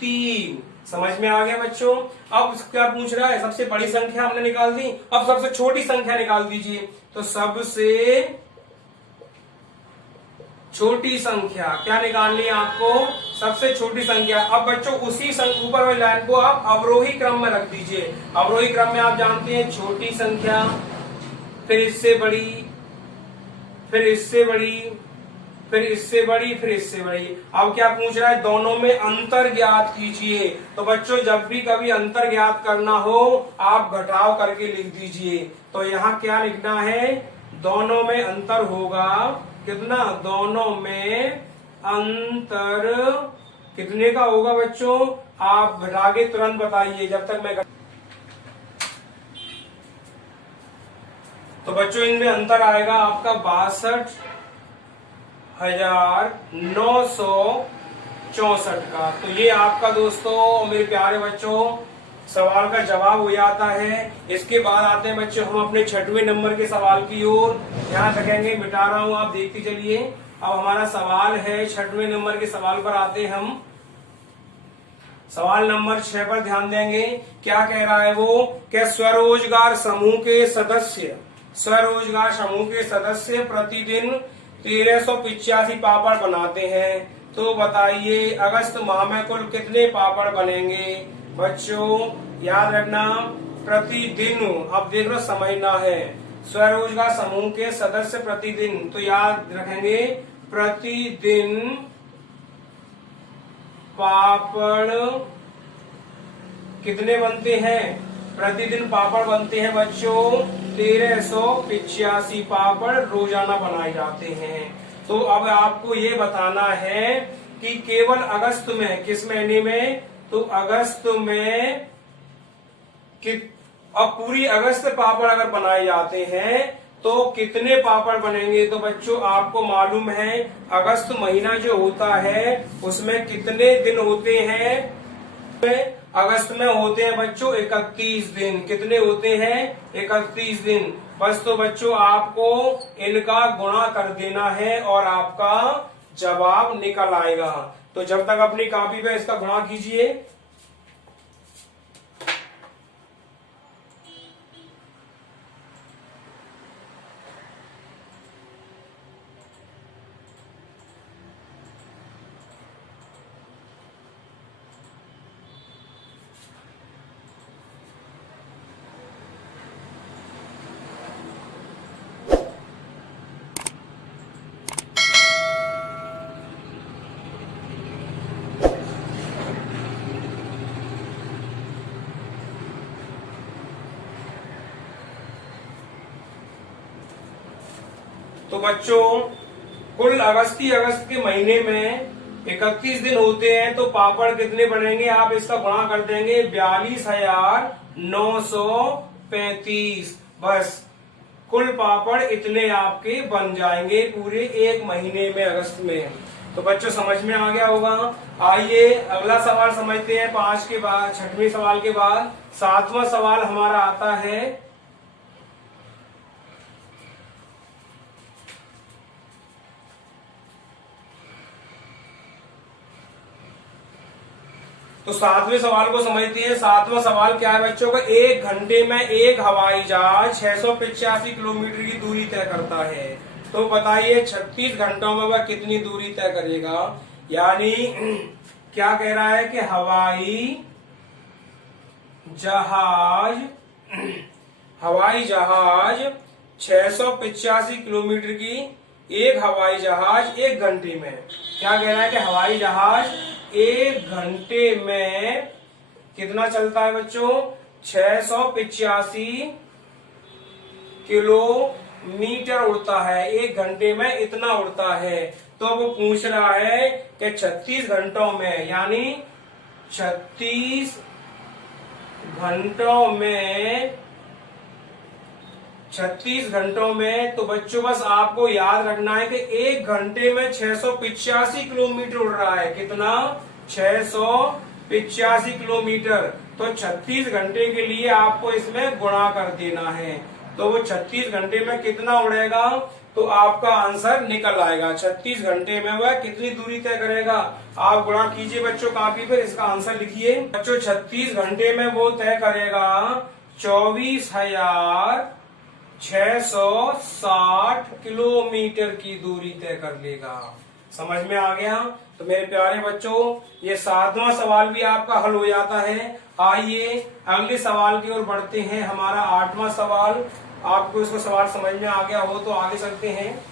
3। समझ में आ गया बच्चों। अब क्या पूछ रहा है, सबसे बड़ी संख्या हमने निकाल दी, अब सबसे छोटी संख्या निकाल दीजिए। तो सबसे छोटी संख्या क्या निकालनी है आपको, सबसे छोटी संख्या। अब बच्चों उसी ऊपर वाली लाइन को आप अवरोही क्रम में रख दीजिए। अवरोही क्रम में आप जानते हैं छोटी संख्या, फिर इससे बड़ी, फिर इससे बड़ी, फिर इससे बड़ी, फिर इससे बड़ी। अब क्या पूछ रहा है, दोनों में अंतर ज्ञात कीजिए। तो बच्चों जब भी कभी अंतर ज्ञात करना हो आप घटाव करके लिख दीजिए। तो यहाँ क्या लिखना है, दोनों में अंतर होगा कितना, दोनों में अंतर कितने का होगा बच्चों, आप घटा के तुरंत बताइए जब तक मैं। तो बच्चों इनमें अंतर आएगा आपका 62,964 का। तो ये आपका दोस्तों मेरे प्यारे बच्चों सवाल का जवाब हो जाता है। इसके बाद आते हैं बच्चों हम अपने 6वें नंबर के सवाल की ओर। ध्यान रखेंगे, मिटा रहा हूं, आप देखते चलिए। अब हमारा सवाल है 6वें नंबर के सवाल पर आते हैं हम। सवाल नंबर 6 पर ध्यान देंगे। क्या कह रहा है वो, कि स्वरोजगार समूह के सदस्य, स्वरोजगार समूह के सदस्य प्रतिदिन 1385 पापड़ बनाते हैं। तो बताइए अगस्त माह में कुल कितने पापड़ बनेंगे। बच्चों याद रखना प्रतिदिन, अब देख लो समझना है। स्वरोजगार समूह के सदस्य प्रतिदिन, तो याद रखेंगे प्रतिदिन पापड़ कितने बनते हैं, प्रतिदिन पापड़ बनते हैं बच्चों 1385 पापड़ रोजाना बनाए जाते हैं। तो अब आपको ये बताना है कि केवल अगस्त में, किस महीने में, तो अगस्त में अब पूरी अगस्त पापड़ अगर बनाए जाते हैं तो कितने पापड़ बनेंगे। तो बच्चों आपको मालूम है अगस्त महीना जो होता है उसमें कितने दिन होते हैं, अगस्त में होते हैं बच्चों 31 दिन। कितने होते हैं, 31 दिन। बस तो बच्चों आपको इनका गुणा कर देना है और आपका जवाब निकल आएगा। तो जब तक अपनी कॉपी पे इसका गुणा कीजिए। तो बच्चों कुल अगस्त के महीने में 31 दिन होते हैं, तो पापड़ कितने बनेंगे, आप इसका गुणा कर देंगे 42,935। बस कुल पापड़ इतने आपके बन जाएंगे पूरे एक महीने में, अगस्त में। तो बच्चों समझ में आ गया होगा। आइए अगला सवाल समझते हैं। 5 के बाद 6वें सवाल के बाद 7वां सवाल हमारा आता है। तो 7वें सवाल को समझते हैं। 7वां सवाल क्या है बच्चों का, 1 घंटे में एक हवाई जहाज 685 किलोमीटर की दूरी तय करता है। तो बताइए 36 घंटों में वह कितनी दूरी तय करेगा। यानी क्या कह रहा है कि हवाई जहाज 685 किलोमीटर की, एक हवाई जहाज 1 घंटे में, क्या कह रहा है कि हवाई जहाज 1 घंटे में कितना चलता है बच्चों, 685 किलोमीटर उड़ता है, 1 घंटे में इतना उड़ता है। तो वो पूछ रहा है कि 36 घंटों में, यानी 36 घंटों में, 36 घंटों में। तो बच्चों बस आपको याद रखना है कि 1 घंटे में 685 किलोमीटर उड़ रहा है। कितना, 685 किलोमीटर। तो 36 घंटे के लिए आपको इसमें गुणा कर देना है। तो वो 36 घंटे में कितना उड़ेगा, तो आपका आंसर निकल आएगा। 36 घंटे में वह कितनी दूरी तय करेगा। आप गुणा कीजिए बच्चों कापी पर, इसका आंसर लिखिए। बच्चों 36 घंटे में वो तय करेगा 24,660 किलोमीटर की दूरी तय कर लेगा। समझ में आ गया? तो मेरे प्यारे बच्चों, ये 7वां सवाल भी आपका हल हो जाता है। आइए अगले सवाल की ओर बढ़ते हैं। हमारा 8वां सवाल, आपको इसको सवाल समझ में आ गया हो तो आगे चलते हैं।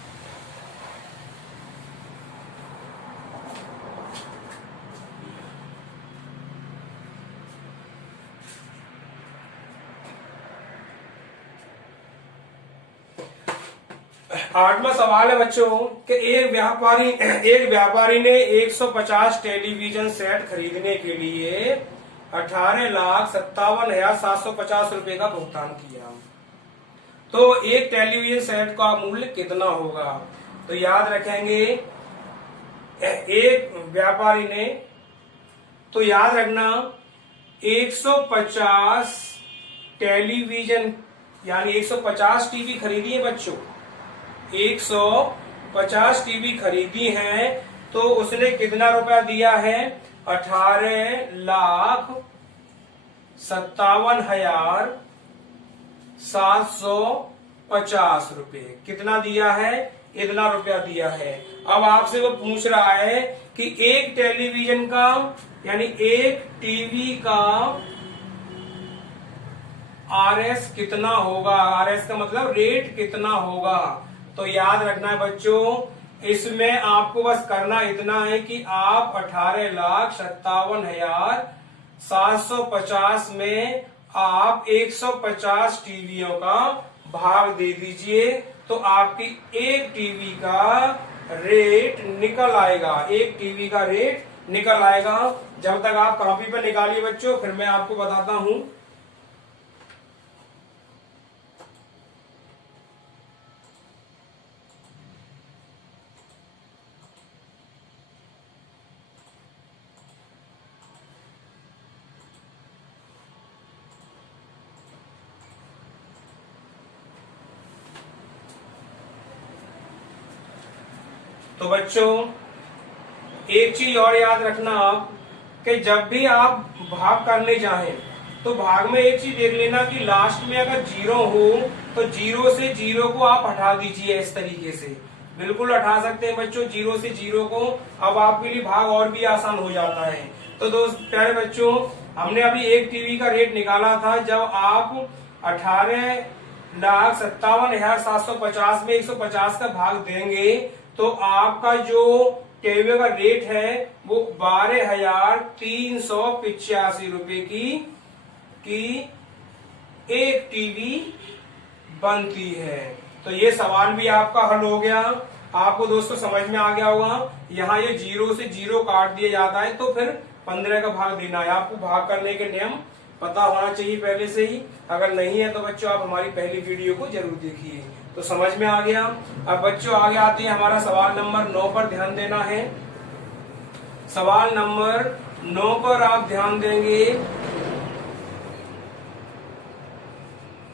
आठवां सवाल है बच्चों कि एक व्यापारी ने 150 टेलीविजन सेट खरीदने के लिए 18,57,750 रुपए का भुगतान किया। तो एक टेलीविजन सेट का मूल्य कितना होगा? तो याद रखेंगे, एक व्यापारी ने, तो याद रखना 150 टेलीविजन यानी 150 टीवी खरीदी है बच्चों। 150 टीवी खरीदी है तो उसने कितना रुपया दिया है? 18,57,750 रुपए। कितना दिया है? इतना रुपया दिया है। अब आपसे वो पूछ रहा है कि एक टेलीविजन का यानी एक टीवी का आरएस कितना होगा? आरएस का मतलब रेट कितना होगा? तो याद रखना है बच्चों, इसमें आपको बस करना इतना है कि आप 18,57,750 में आप 150 टीवियों का भाग दे दीजिए तो आपकी एक टीवी का रेट निकल आएगा। एक टीवी का रेट निकल आएगा। जब तक आप कॉपी पर निकालिए बच्चों, फिर मैं आपको बताता हूं। तो बच्चों एक चीज और याद रखना आप कि जब भी आप भाग करने चाहें तो भाग में एक चीज देख लेना कि लास्ट में अगर 0 हो तो 0 से 0 को आप हटा दीजिए। इस तरीके से बिल्कुल हटा सकते हैं बच्चों 0 से 0 को। अब आपके लिए भाग और भी आसान हो जाता है। तो दोस्त प्यारे बच्चों, हमने अभी एक टीवी का रेट निकाला था। जब आप 18,57,750 में 150 का भाग देंगे तो आपका जो टीवी का रेट है वो 12,385 रुपए की एक टीवी बनती है। तो ये सवाल भी आपका हल हो गया। आपको दोस्तों समझ में आ गया होगा। यहाँ ये 0 से 0 काट दिया जाता है तो फिर 15 का भाग देना है। आपको भाग करने के नियम पता होना चाहिए पहले से ही। अगर नहीं है तो बच्चों आप हमारी पहली वीडियो को जरूर देखिए। तो समझ में आ गया। अब बच्चों आगे आते हैं, हमारा सवाल नंबर 9 पर ध्यान देना है। सवाल नंबर 9 पर आप ध्यान देंगे।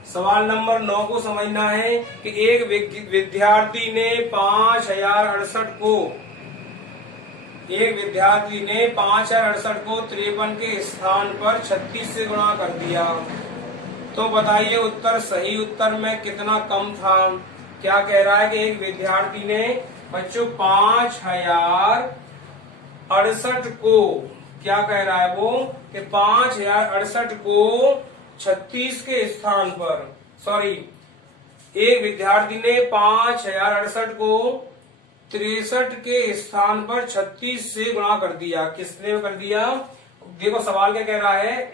सवाल नंबर 9 को समझना है कि एक विद्यार्थी ने 5,068 को 53 के स्थान पर 36 से गुणा कर दिया। तो बताइए उत्तर सही उत्तर में कितना कम था? क्या कह रहा है कि एक विद्यार्थी ने बच्चों 5,068 को, क्या कह रहा है वो कि 5,068 को 36 के स्थान पर, सॉरी, एक विद्यार्थी ने 5,068 को 63 के स्थान पर 36 से गुणा कर दिया। किसने कर दिया? देखो सवाल क्या कह रहा है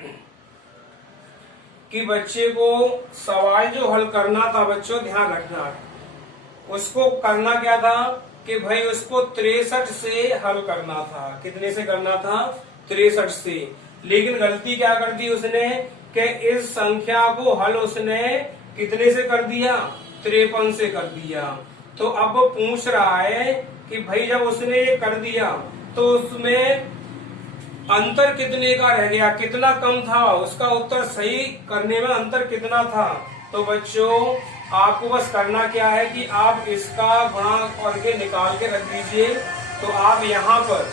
कि बच्चे को सवाल जो हल करना था बच्चों, ध्यान रखना, उसको करना क्या था कि भाई उसको 63 से हल करना था। कितने से करना था? 63 से। लेकिन गलती क्या कर दी उसने कि इस संख्या को हल उसने कितने से कर दिया? 53 से कर दिया। तो अब वो पूछ रहा है कि भाई जब उसने ये कर दिया तो उसमें अंतर कितने का रह गया, कितना कम था? उसका उत्तर सही करने में अंतर कितना था? तो बच्चों आपको बस करना क्या है कि आप इसका गुणा करके निकाल के रख दीजिए। तो आप यहाँ पर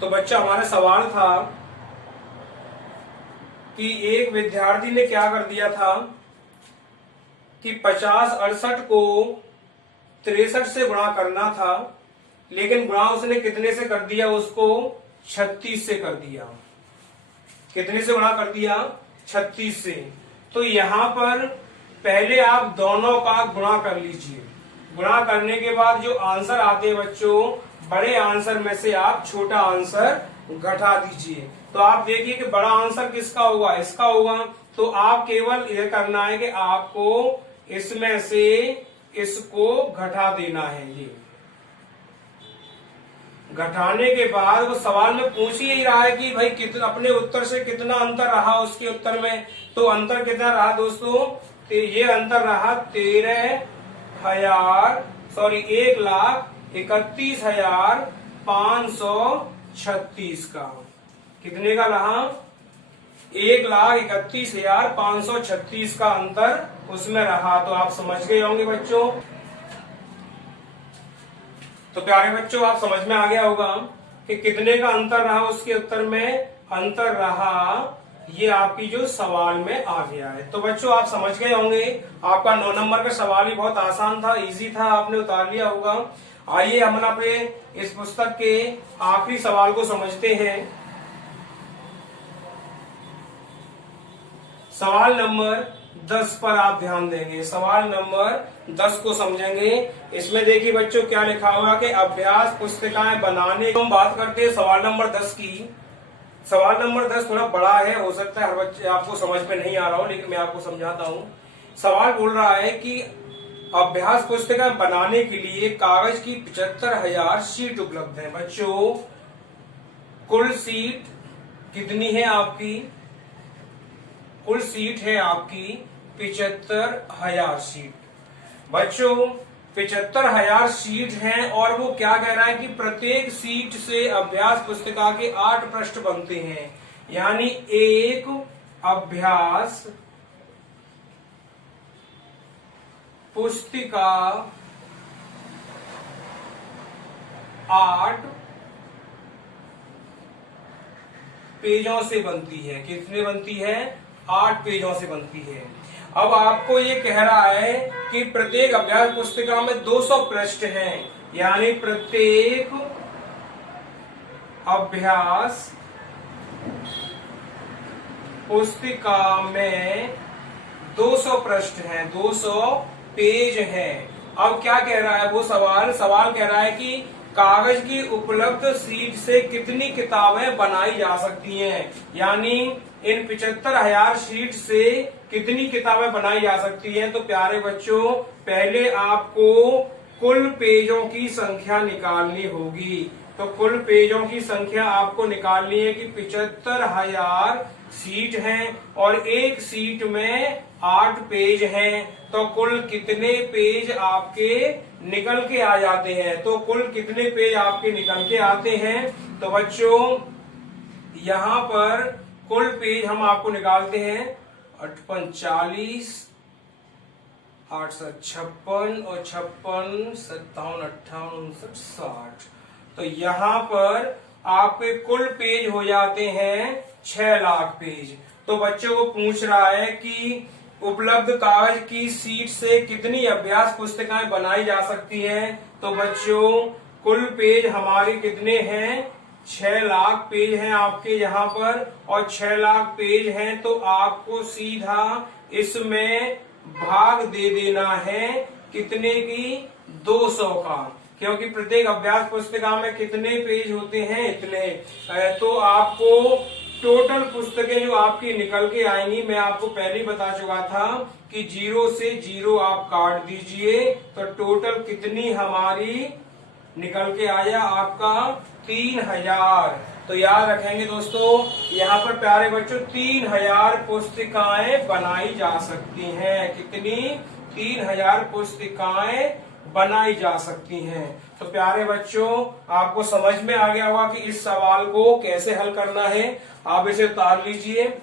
तो बच्चा हमारा सवाल था कि एक विद्यार्थी ने क्या कर दिया था कि 50 68 को 63 से गुणा करना था, लेकिन गुणा उसने कितने से कर दिया, उसको 36 से कर दिया। कितने से गुणा कर दिया? 36 से। तो यहां पर पहले आप दोनों का गुणा कर लीजिए। गुणा करने के बाद जो आंसर आते हैं बच्चों, बड़े आंसर में से आप छोटा आंसर घटा दीजिए। तो आप देखिए कि बड़ा आंसर किसका होगा, इसका होगा। तो आप केवल यह करना है कि आपको इसमें से इसको घटा देना है। ये घटाने के बाद वो सवाल में पूछ ही रहा है कि भाई कितना अपने उत्तर से कितना अंतर रहा उसके उत्तर में। तो अंतर कितना रहा दोस्तों? तो ये अंतर रहा 1,31,536 का। कितने का रहा? 1,31,536 का अंतर उसमें रहा। तो आप समझ गए होंगे बच्चों। तो प्यारे बच्चों, आप समझ में आ गया होगा कि कितने का अंतर रहा उसके उत्तर में। अंतर रहा ये आपकी जो सवाल में आ गया है। तो बच्चों आप समझ गए होंगे। आपका 9 नंबर का सवाल ही बहुत आसान था, इजी था, आपने उतार लिया होगा। आइए हम अपने इस पुस्तक के आखिरी सवाल को समझते हैं। सवाल नंबर 10 पर आप ध्यान देंगे। सवाल नंबर 10 को समझेंगे। इसमें देखिए बच्चों क्या लिखा होगा कि अभ्यास पुस्तिकाएं बनाने की हम बात करते हैं सवाल नंबर 10 की। सवाल नंबर 10 थोड़ा बड़ा है, हो सकता है हर बच्चे आपको समझ में नहीं आ रहा हो, लेकिन मैं आपको समझाता हूं। सवाल बोल रहा है कि अभ्यास पुस्तिकाएं बनाने के लिए कागज की 75,000 शीट उपलब्ध है। बच्चों कुल सीट कितनी है आपकी? कुल सीट है आपकी 75,000 शीट। बच्चों 75,000 शीट हैं और वो क्या कह रहा है कि प्रत्येक सीट से अभ्यास पुस्तिका के 8 पृष्ठ बनते हैं। यानी एक अभ्यास पुस्तिका 8 पेजों से बनती है। कितने बनती है? 8 पेजों से बनती है। अब आपको ये कह रहा है कि प्रत्येक अभ्यास पुस्तिका में 200 पृष्ठ हैं। यानी प्रत्येक अभ्यास पुस्तिका में 200 पृष्ठ हैं, 200 पेज हैं। अब क्या कह रहा है वो सवाल कह रहा है कि कागज की उपलब्ध सीट से कितनी किताबें बनाई जा सकती हैं। यानी इन 75,000 शीट से कितनी किताबें बनाई जा सकती हैं। तो प्यारे बच्चों पहले आपको कुल पेजों की संख्या निकालनी होगी। तो कुल पेजों की संख्या आपको निकालनी है कि 75,000 सीट हैं और एक सीट में 8 पेज हैं। तो कुल कितने पेज आपके निकल के आ जाते हैं? तो कुल कितने पेज आपके निकल के आते हैं? तो बच्चों यहां पर कुल पेज हम आपको निकालते हैं 58 40 8 56 और 56 57 58 59 60। तो यहाँ पर आपके कुल पेज हो जाते हैं 6 लाख पेज। तो बच्चों को पूछ रहा है कि उपलब्ध कागज की सीट से कितनी अभ्यास पुस्तिकाएं बनाई जा सकती हैं। तो बच्चों कुल पेज हमारे कितने हैं? 6 लाख पेज हैं आपके यहाँ पर, और 6 लाख पेज हैं तो आपको सीधा इसमें भाग दे देना है कितने की? 200 का, क्योंकि प्रत्येक अभ्यास पुस्तिका में कितने पेज होते हैं? इतने। तो आपको टोटल पुस्तकें जो आपकी निकल के आएंगी, मैं आपको पहले ही बता चुका था कि 0 से 0 आप काट दीजिए तो टोटल कितनी हमारी निकल के आया आपका? 3,000। तो याद रखेंगे दोस्तों, यहाँ पर प्यारे बच्चों 3,000 पुस्तिकाएं बनाई जा सकती हैं। कितनी? 3,000 पुस्तिकाएं बनाई जा सकती हैं। तो प्यारे बच्चों आपको समझ में आ गया होगा कि इस सवाल को कैसे हल करना है। आप इसे उतार लीजिए।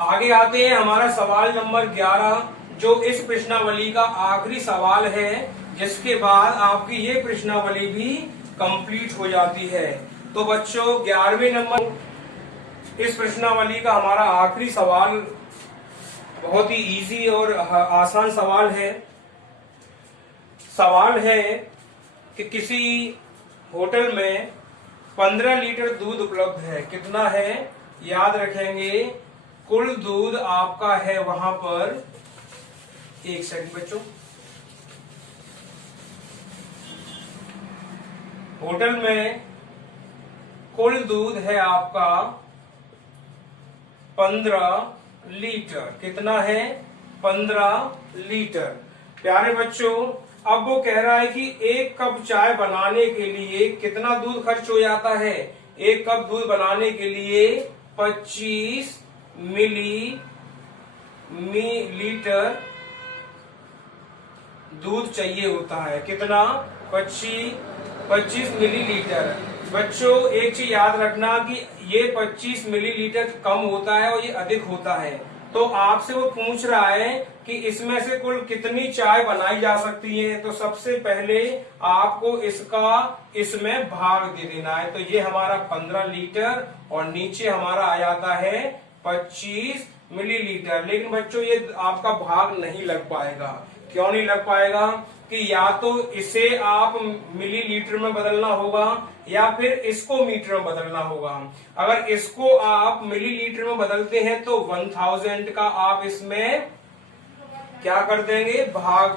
आगे आते हैं हमारा सवाल नंबर 11, जो इस प्रश्नावली का आखिरी सवाल है, जिसके बाद आपकी ये प्रश्नावली भी कंप्लीट हो जाती है। तो बच्चों 11वें नंबर इस प्रश्नावली का हमारा आखिरी सवाल बहुत ही इजी और आसान सवाल है। सवाल है कि किसी होटल में 15 लीटर दूध उपलब्ध है। कितना है याद रखेंगे। कुल दूध आपका है वहां पर, एक सेकंड बच्चों, होटल में कुल दूध है आपका 15 लीटर। कितना है 15 लीटर। प्यारे बच्चों अब वो कह रहा है कि एक कप चाय बनाने के लिए कितना दूध खर्च हो जाता है। एक कप दूध बनाने के लिए 25 मिलीलीटर दूध चाहिए होता है। कितना 25 मिलीलीटर। बच्चों एक चीज याद रखना कि ये 25 मिलीलीटर कम होता है और ये अधिक होता है। तो आपसे वो पूछ रहा है कि इसमें से कुल कितनी चाय बनाई जा सकती है। तो सबसे पहले आपको इसमें भाग दे देना है। तो ये हमारा 15 लीटर और नीचे हमारा आ जाता है 25 मिलीलीटर। लेकिन बच्चों ये आपका भाग नहीं लग पाएगा। क्यों नहीं लग पाएगा कि या तो इसे आप मिलीलीटर में बदलना होगा या फिर इसको मीटर में बदलना होगा। अगर इसको आप मिलीलीटर में बदलते हैं तो 1000 का आप इसमें क्या कर देंगे, भाग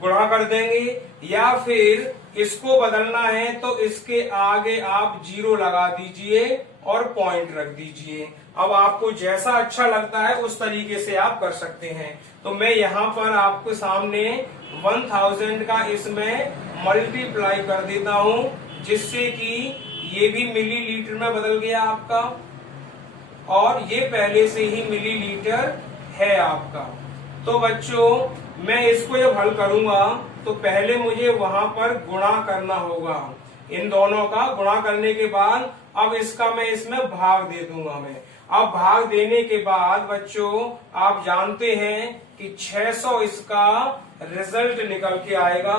गुणा कर देंगे। या फिर इसको बदलना है तो इसके आगे आप 0 लगा दीजिए और पॉइंट रख दीजिए। अब आपको जैसा अच्छा लगता है उस तरीके से आप कर सकते हैं। तो मैं यहाँ पर आपके सामने 1000 का इसमें मल्टीप्लाई कर देता हूं, जिससे कि ये भी मिलीलीटर में बदल गया आपका और ये पहले से ही मिलीलीटर है आपका। तो बच्चों मैं इसको जब हल करूंगा तो पहले मुझे वहां पर गुणा करना होगा। इन दोनों का गुणा करने के बाद अब इसका मैं इसमें भाग दे दूंगा मैं। अब भाग देने के बाद बच्चों आप जानते हैं कि 600 इसका रिजल्ट निकल के आएगा,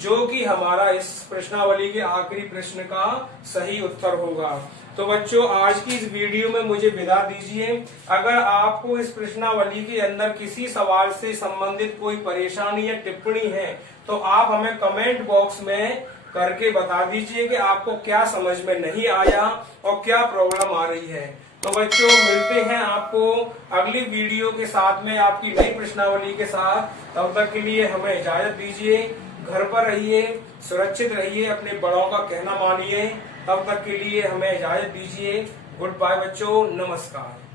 जो कि हमारा इस प्रश्नावली के आखिरी प्रश्न का सही उत्तर होगा। तो बच्चों आज की इस वीडियो में मुझे विदा दीजिए। अगर आपको इस प्रश्नावली के अंदर किसी सवाल से संबंधित कोई परेशानी या टिप्पणी है तो आप हमें कमेंट बॉक्स में करके बता दीजिए कि आपको क्या समझ में नहीं आया और क्या प्रॉब्लम आ रही है। तो बच्चों मिलते हैं आपको अगली वीडियो के साथ में आपकी नई प्रश्नावली के साथ। तब तक के लिए हमें इजाजत दीजिए। घर पर रहिए, सुरक्षित रहिए, अपने बड़ों का कहना मानिए। तब तक के लिए हमें इजाजत दीजिए। गुड बाय बच्चों, नमस्कार।